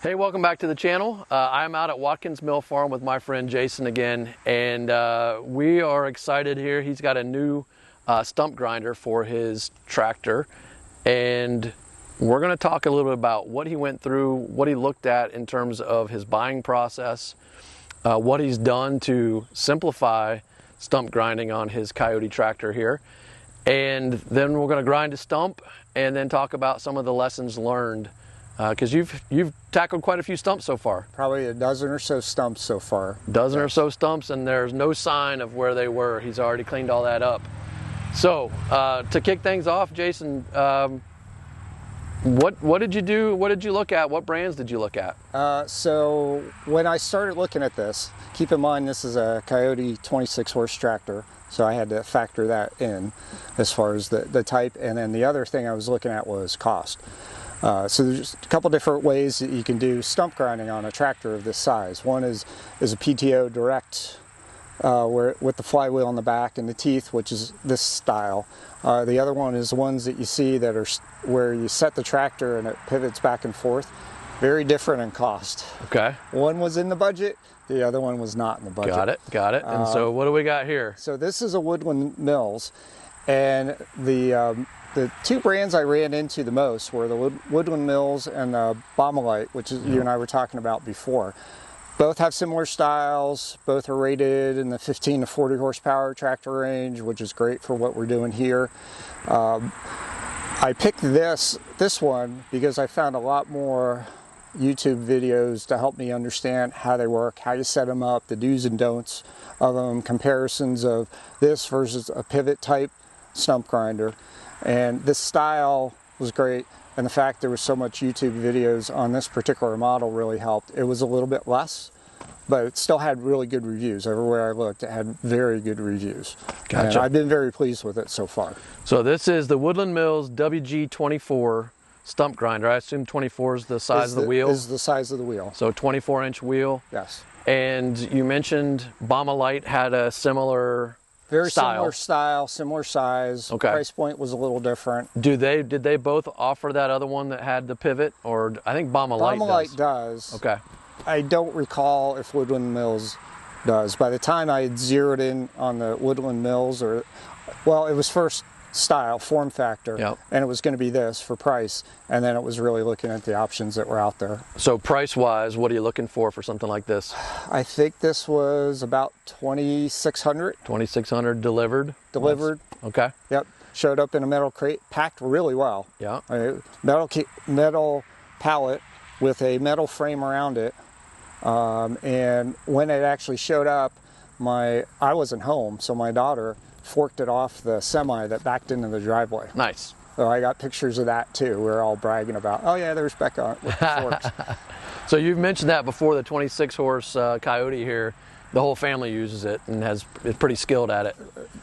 Hey, welcome back to the channel. I'm out at Watkins Mill Farm with my friend Jason again, and we are excited here. He's got a new stump grinder for his tractor, and we're going to talk a little bit about what he went through, what he looked at in terms of his buying process, what he's done to simplify stump grinding on his Kioti tractor here, and then we're going to grind a stump and then talk about some of the lessons learned. Because you've tackled quite a few stumps so far. Probably a dozen or so stumps so far. Dozen or so stumps, and there's no sign of where they were. He's already cleaned all that up. So to kick things off, Jason, what did you do? What did you look at? What brands did you look at? So when I started looking at this, keep in mind this is a Kioti 26 horse tractor, so I had to factor that in as far as the type. And then the other thing I was looking at was cost. So there's a couple different ways that you can do stump grinding on a tractor of this size. One is a PTO direct, with the flywheel in the back and the teeth, which is this style. The other one is the ones that you see that are where you set the tractor and it pivots back and forth. Very different in cost. Okay. One was in the budget, the other one was not in the budget. Got it. And so what do we got here? So this is a Woodland Mills, and the two brands I ran into the most were the Woodland Mills and the Baumolite, which is, you and I were talking about before. Both have similar styles. Both are rated in the 15 to 40 horsepower tractor range, which is great for what we're doing here. I picked this one because I found a lot more YouTube videos to help me understand how they work, how you set them up, the do's and don'ts of them, comparisons of this versus a pivot type stump grinder. And this style was great, and the fact there was so much YouTube videos on this particular model really helped. It was a little bit less, but it still had really good reviews. Everywhere I looked, it had very good reviews. Gotcha. And I've been very pleased with it so far. So this is the Woodland Mills WG24 Stump Grinder. I assume 24 is the size of the wheel? Is the size of the wheel. So 24-inch wheel? Yes. And you mentioned Baumolite had a similar similar style, similar size. Okay. Price point was a little different. Did they both offer that other one that had the pivot, or I think Baumolite does. Okay. I don't recall if Woodland Mills does. By the time I had zeroed in on the Woodland Mills, it was first style, form factor, yep, and it was going to be this for price, and then it was really looking at the options that were out there. So price-wise, what are you looking for something like this? I think this was about $2,600. $2,600 delivered? Delivered. Okay. Yep. Showed up in a metal crate, packed really well. Yeah. Metal pallet with a metal frame around it. And when it actually showed up, I wasn't home, so my daughter forked it off the semi that backed into the driveway. Nice. So I got pictures of that too. We're all bragging about, oh yeah, there's Becca with the forks. So you've mentioned that before, the 26 horse Kioti here. The whole family uses it and is pretty skilled at it.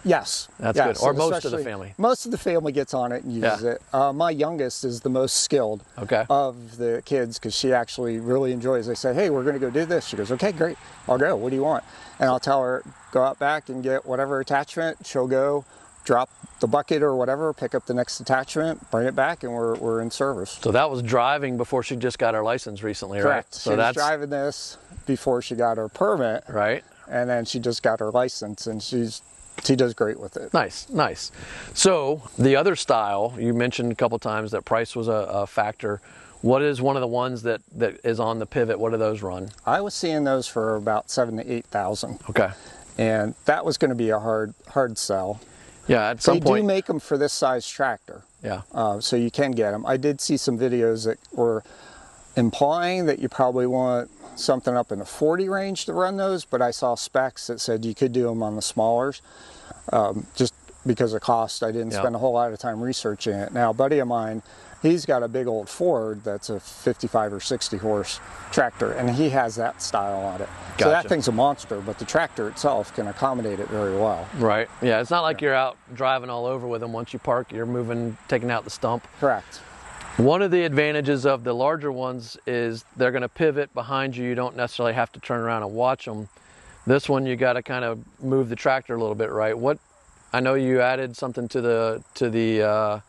Yes. That's good. Or most of the family. Most of the family gets on it and uses it. My youngest is the most skilled of the kids because she actually really enjoys it. They say, hey, we're going to go do this. She goes, okay, great. I'll go. What do you want? And I'll tell her, go out back and get whatever attachment. She'll go drop the bucket or whatever, pick up the next attachment, bring it back, and we're in service. So that was driving before she just got her license recently, correct, right? So she was driving this before she got her permit. Right. And then she just got her license, and she does great with it. Nice, nice. So the other style, you mentioned a couple times that price was a factor. What is one of the ones that is on the pivot? What do those run? I was seeing those for about $7,000 to $8,000. Okay. And that was going to be a hard sell. Yeah, at some point. They do make them for this size tractor. Yeah. So you can get them. I did see some videos that were implying that you probably want something up in the 40 range to run those, but I saw specs that said you could do them on the smallers. Just because of cost, I didn't spend a whole lot of time researching it. Now, a buddy of mine, he's got a big old Ford that's a 55 or 60 horse tractor, and he has that style on it. Gotcha. So that thing's a monster, but the tractor itself can accommodate it very well. Right. Yeah, it's not like you're out driving all over with them. Once you park, you're moving, taking out the stump. Correct. One of the advantages of the larger ones is they're going to pivot behind you. You don't necessarily have to turn around and watch them. This one, you got to kind of move the tractor a little bit, right? I know you added something to the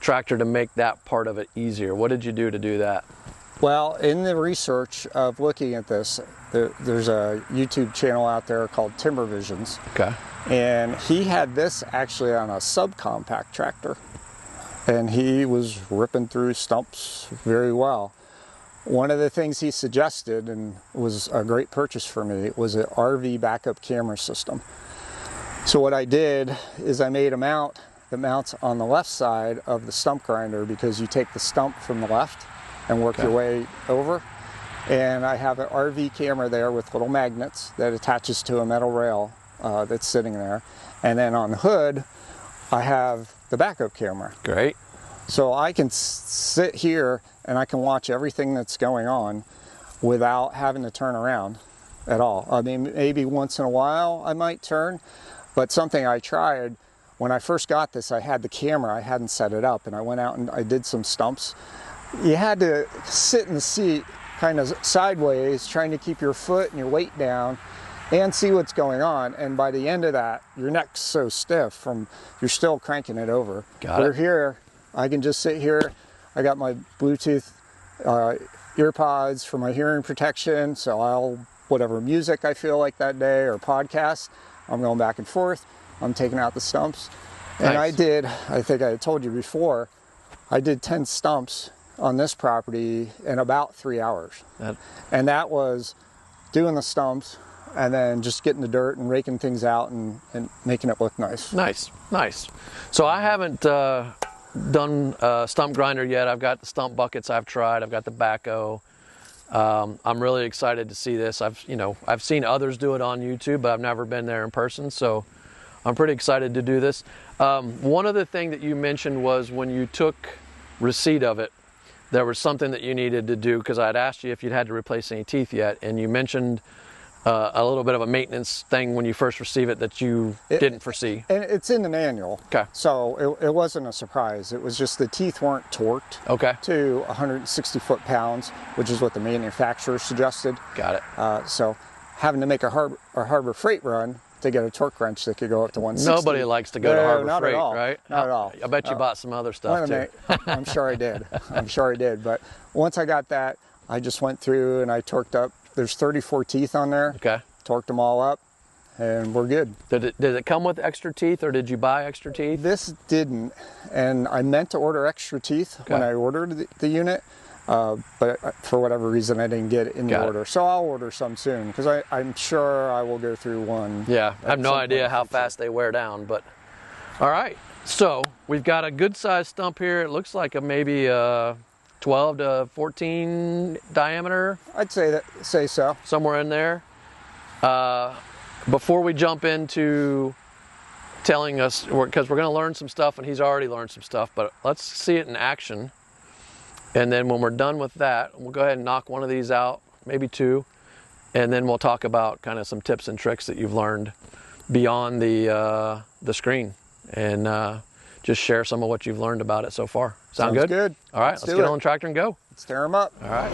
tractor to make that part of it easier. What did you do to do that? Well, in the research of looking at this, there's a YouTube channel out there called Timber Visions. Okay. And he had this actually on a subcompact tractor. And he was ripping through stumps very well. One of the things he suggested, and was a great purchase for me, was an RV backup camera system. So what I did is I made a mount that mounts on the left side of the stump grinder, because you take the stump from the left and work your way over. And I have an RV camera there with little magnets that attaches to a metal rail that's sitting there. And then on the hood, I have the backup camera. Great. So I can sit here and I can watch everything that's going on without having to turn around at all. I mean, maybe once in a while I might turn, but something I tried when I first got this, I had the camera, I hadn't set it up, and I went out and I did some stumps. You had to sit in the seat kind of sideways, trying to keep your foot and your weight down and see what's going on. And by the end of that, your neck's so stiff from you're still cranking it over. Got it. Here, I can just sit here. I got my Bluetooth ear pods for my hearing protection, so whatever music I feel like that day or podcast, I'm going back and forth. I'm taking out the stumps. And Nice. I think I had told you before, I did 10 stumps on this property in about 3 hours. And that was doing the stumps and then just getting the dirt and raking things out and making it look nice. Nice, nice. So I haven't done a stump grinder yet. I've got the stump buckets I've tried. I've got the backhoe. I'm really excited to see this. I've seen others do it on YouTube, but I've never been there in person. So I'm pretty excited to do this. One other thing that you mentioned was when you took receipt of it, there was something that you needed to do, because I'd asked you if you'd had to replace any teeth yet, and you mentioned a little bit of a maintenance thing when you first receive it that you didn't foresee. And it's in the manual. Okay. So it wasn't a surprise. It was just the teeth weren't torqued to 160 foot-pounds, which is what the manufacturer suggested. Got it. So having to make a harbor freight run to get a torque wrench that could go up to 160. Nobody likes to go to Harbor Freight, right? Not at all. I bet you bought some other stuff too. I'm sure I did. I'm sure I did. But once I got that, I just went through and I torqued up. There's 34 teeth on there. Okay. Torqued them all up, and we're good. Did it come with extra teeth, or did you buy extra teeth? This didn't, and I meant to order extra teeth when I ordered the unit, but for whatever reason I didn't get it in the order. So I'll order some soon, because I'm sure I will go through one. Yeah, I have no idea how fast they wear down, but all right. So we've got a good sized stump here. It looks like maybe 12 to 14 diameter. I'd say so. Somewhere in there. Before we jump into telling us, because we're going to learn some stuff, and he's already learned some stuff, but let's see it in action. And then when we're done with that, we'll go ahead and knock one of these out, maybe two, and then we'll talk about kind of some tips and tricks that you've learned beyond the screen, and just share some of what you've learned about it so far. Sound good? Good. All right, let's get on the tractor and go. Let's tear them up. All right.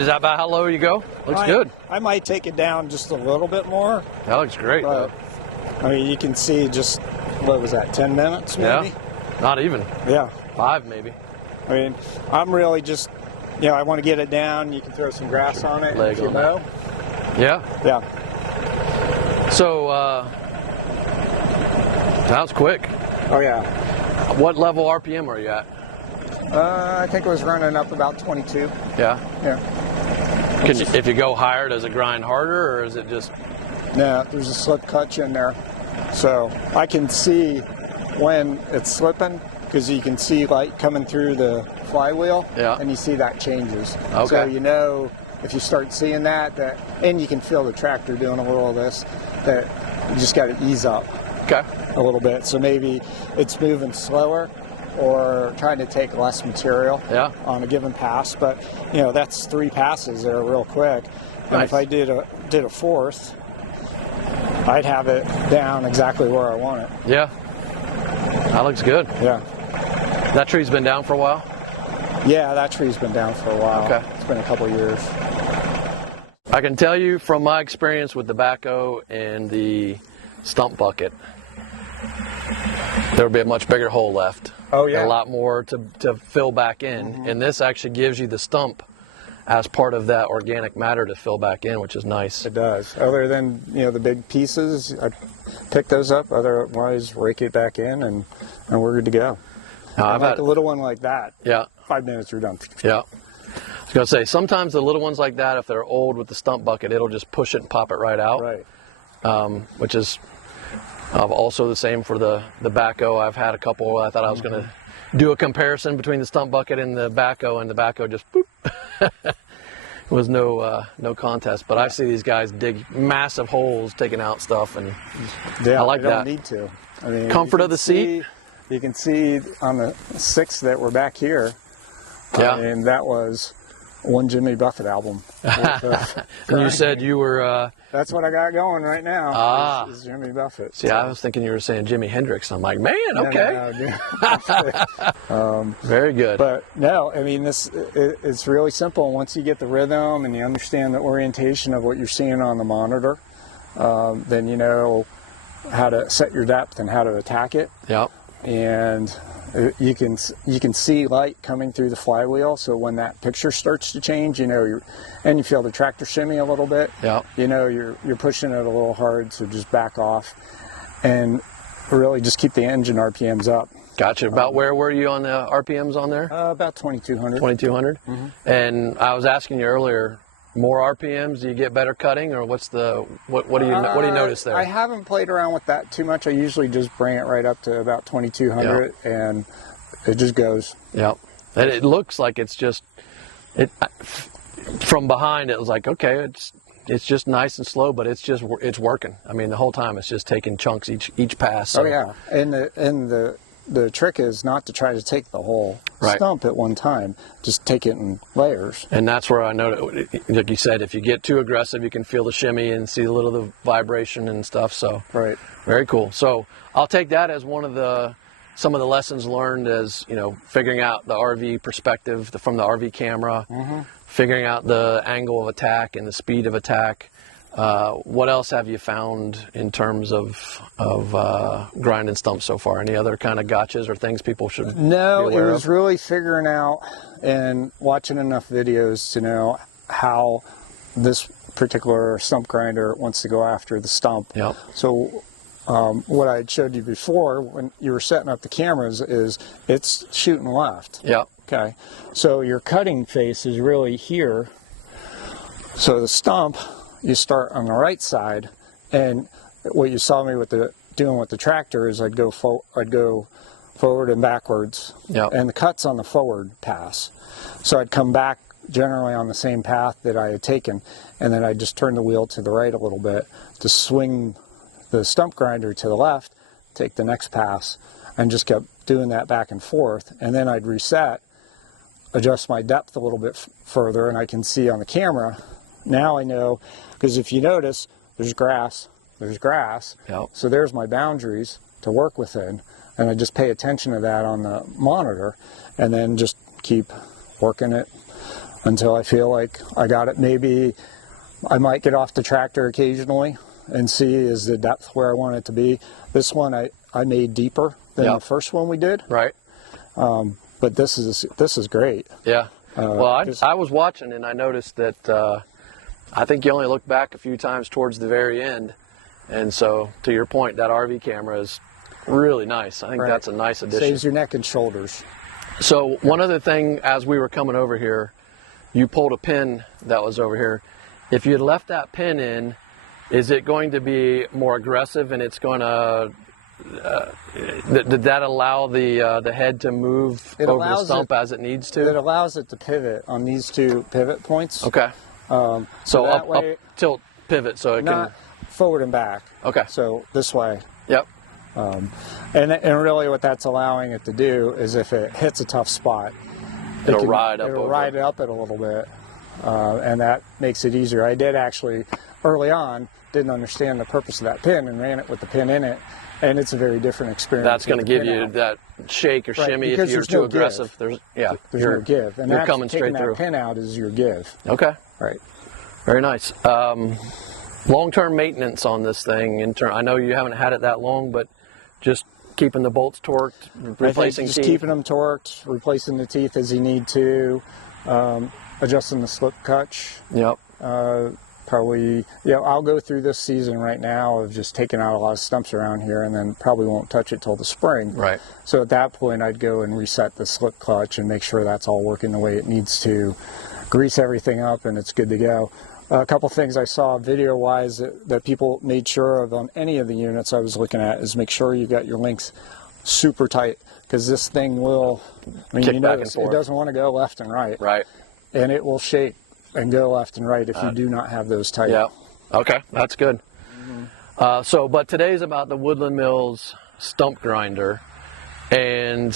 is that about how low you go? Looks good. I might take it down just a little bit more. That looks great. But, I mean, you can see just, what was that, 10 minutes maybe? Yeah, not even. Yeah. 5 maybe. I mean, I'm really just, you know, I want to get it down. You can throw some grass on it, Leg if you on know. Yeah? Yeah. So, that was quick. Oh, yeah. What level RPM are you at? I think it was running up about 22. Yeah? Yeah. If you go higher, does it grind harder, or is it just... No, there's a slip clutch in there. So I can see when it's slipping, because you can see light coming through the flywheel, and you see that changes. Okay. So you know, if you start seeing that, and you can feel the tractor doing a little of this, that you just got to ease up a little bit. So maybe it's moving slower or trying to take less material on a given pass. But, you know, that's 3 passes that are real quick. And if I did a fourth, I'd have it down exactly where I want it. Yeah. That looks good. Yeah. That tree's been down for a while? Yeah, that tree's been down for a while. Okay. It's been a couple of years. I can tell you from my experience with the backhoe and the stump bucket, there would be a much bigger hole left. Oh, yeah. A lot more to fill back in. And this actually gives you the stump as part of that organic matter to fill back in, which is nice. It does. Other than, you know, the big pieces, I pick those up. Otherwise, rake it back in, and we're good to go. Now, I've had a little one like that. Yeah. 5 minutes, you're done. Yeah. I was going to say, sometimes the little ones like that, if they're old with the stump bucket, it'll just push it and pop it right out. Right. Which is also the same for the backhoe. I've had a couple. I thought I was going to do a comparison between the stump bucket and the backhoe just boop. It was no contest. But I see these guys dig massive holes taking out stuff, and I like that. Don't need to. I mean, comfort of the seat. You can see on the 6 that were back here. Yeah. And that was one Jimmy Buffett album. And you said you were... That's what I got going right now, is Jimmy Buffett. See, I was thinking you were saying Jimi Hendrix. I'm like, man, okay. No, very good. But no, I mean, it's really simple. Once you get the rhythm and you understand the orientation of what you're seeing on the monitor, then you know how to set your depth and how to attack it. Yep. And you can see light coming through the flywheel, so when that picture starts to change, you know, and you feel the tractor shimmy a little bit. Yeah. You know, you're pushing it a little hard, so just back off and really just keep the engine RPMs up. Gotcha. About where were you on the RPMs on there? About 2,200. 2,200. Mm-hmm. And I was asking you earlier, more RPMs, do you get better cutting, or what do you notice there? I haven't played around with that too much. I usually just bring it right up to about 2,200, and it just goes. Yep. And it looks like it's just from behind. It was like, okay, it's just nice and slow, but it's working. I mean, the whole time it's just taking chunks each pass. So. Oh yeah, and the trick is not to try to take the whole stump at one time. Just take it in layers. And that's where I know, like you said, if you get too aggressive, you can feel the shimmy and see a little of the vibration and stuff. So very cool. So I'll take that as some of the lessons learned, as you know, figuring out the RV perspective from the RV camera, figuring out the angle of attack and the speed of attack. What else have you found in terms of grinding stumps so far? Any other kind of gotchas or things people should be aware it was really figuring out and watching enough videos to know how this particular stump grinder wants to go after the stump. Yep. So what I had showed you before when you were setting up the cameras is it's shooting left. Yep. Okay. So your cutting face is really here. So the stump, you start on the right side, and what you saw me doing with the tractor is I'd go forward and backwards, and the cut's on the forward pass. So I'd come back generally on the same path that I had taken, and then I'd just turn the wheel to the right a little bit to swing the stump grinder to the left, take the next pass, and just kept doing that back and forth. And then I'd reset, adjust my depth a little bit further, and I can see on the camera. Now I know, because if you notice, there's grass. So there's my boundaries to work within, and I just pay attention to that on the monitor, and then just keep working it until I feel like I got it. Maybe I might get off the tractor occasionally and see is the depth where I want it to be. This one I made deeper than the first one we did. Right. But this is great. Yeah. Well, I was watching and I noticed that I think you only look back a few times towards the very end. And so, to your point, that RV camera is really nice. I think that's a nice addition. Saves your neck and shoulders. So, one other thing, as we were coming over here, you pulled a pin that was over here. If you had left that pin in, is it going to be more aggressive and it's going to, did that allow the head to move over the stump as it needs to? It allows it to pivot on these two pivot points. Okay. So up tilt pivot so it not can forward and back. Okay. So this way. Yep. And really what that's allowing it to do is if it hits a tough spot, it'll ride it up it a little bit, and that makes it easier. I did actually early on didn't understand the purpose of that pin and ran it with the pin in it, and it's a very different experience. That's going to give you that shake or shimmy if you're too aggressive. There's no give, and you're coming straight through. That pin out is your give. Okay. Right. Very nice. Long-term maintenance on this thing. I know you haven't had it that long, but just keeping the bolts torqued, replacing teeth. Just keeping them torqued, replacing the teeth as you need to, adjusting the slip catch. Yep. Probably, I'll go through this season right now of just taking out a lot of stumps around here, and then probably won't touch it till the spring. Right. So at that point, I'd go and reset the slip clutch and make sure that's all working the way it needs to. Grease everything up, and it's good to go. A couple things I saw video-wise that people made sure of on any of the units I was looking at is make sure you got your links super tight, because this thing will, kick back and forth. It doesn't want to go left and right. Right. And it will shake and go left and right if you do not have those tight. Yeah. Okay, that's good. Mm-hmm. But today's about the Woodland Mills stump grinder, and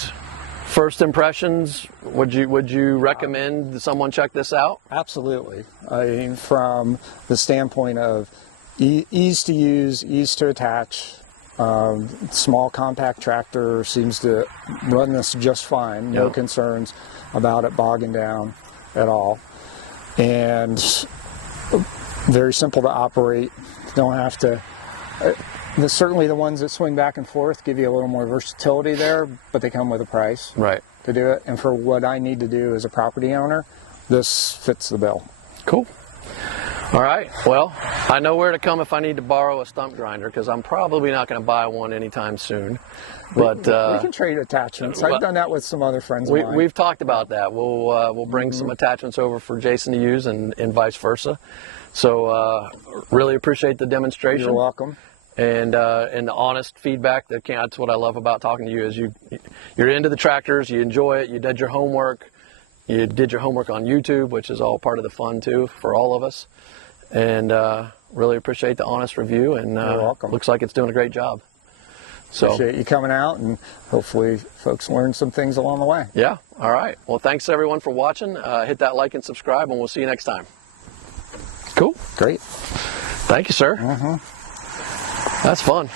first impressions, would you recommend someone check this out? Absolutely. I mean, from the standpoint of ease to use, ease to attach, small compact tractor seems to run this just fine. No concerns about it bogging down at all. And very simple to operate. Don't have to. Certainly the ones that swing back and forth give you a little more versatility there, but they come with a price to do it. And for what I need to do as a property owner, this fits the bill. Cool. All right. Well, I know where to come if I need to borrow a stump grinder, because I'm probably not going to buy one anytime soon. But we can trade attachments. I've done that with some other friends of mine. We've talked about that. We'll bring some attachments over for Jason to use, and vice versa. So really appreciate the demonstration. You're welcome. And the honest feedback. That's what I love about talking to you, is you're into the tractors, you enjoy it, you did your homework. You did your homework on YouTube, which is all part of the fun too for all of us. And really appreciate the honest review, and You're welcome. Looks like it's doing a great job. So appreciate you coming out, and hopefully folks learn some things along the way. Yeah. All right. Well, thanks everyone for watching. Hit that like and subscribe, and we'll see you next time. Cool. Great. Thank you, sir. That's fun.